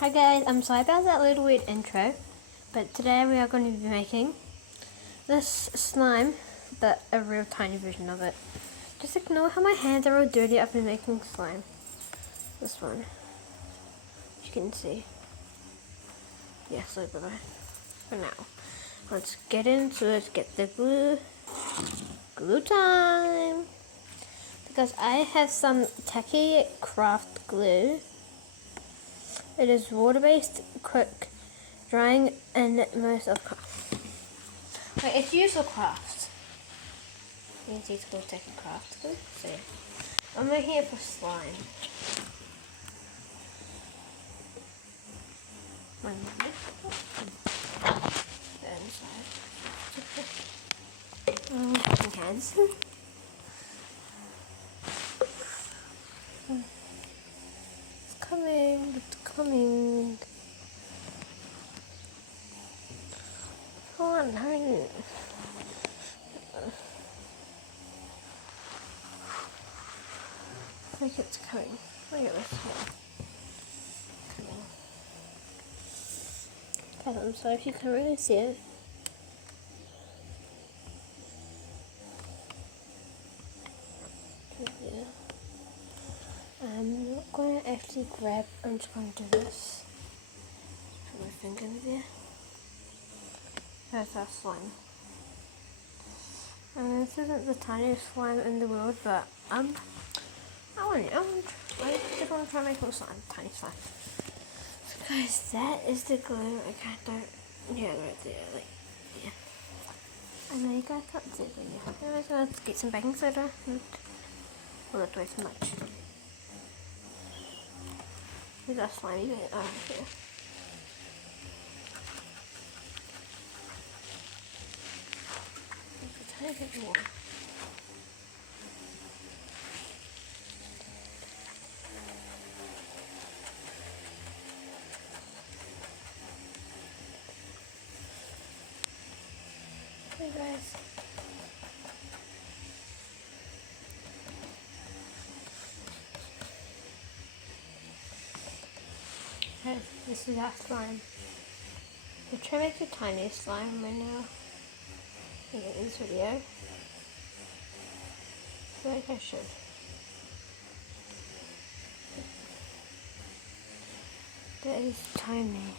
Hi guys, I'm sorry about that little weird intro, but today we are going to be making this slime, but a real tiny version of it. Just ignore how my hands are all dirty. I've been making slime. This one, as you can see. Yes, yeah, so bye for now. Let's get into it. Get the glue. Glue time! Because I have some tacky craft glue. It is water-based, quick drying, and most of craft. Wait, it's used for crafts. You can see it's called tacky craft glue. So yeah. I'm making it for slime. One minute. Inside. Hands. It's coming. It's coming. Come on, hurry. I think it's coming. Look at this one. Coming. I'm sorry if you can really see it. Yeah. I'm not going to actually grab, I'm just going to do this. Put my finger in there. That's our slime. And this isn't the tiniest slime in the world, but I just want to try and make a slime, tiny slime. So guys, that is the glue. Yeah, right there, like, yeah. I know you guys can't see it, but yeah. Anyways, let's get some baking soda. Well, that's way too much. Here's our slimy bit. Oh, here. A tiny bit more. Hey guys. Okay, this is our slime. I'll try to make the tiniest slime right now in this video. I feel like I should. That is tiny.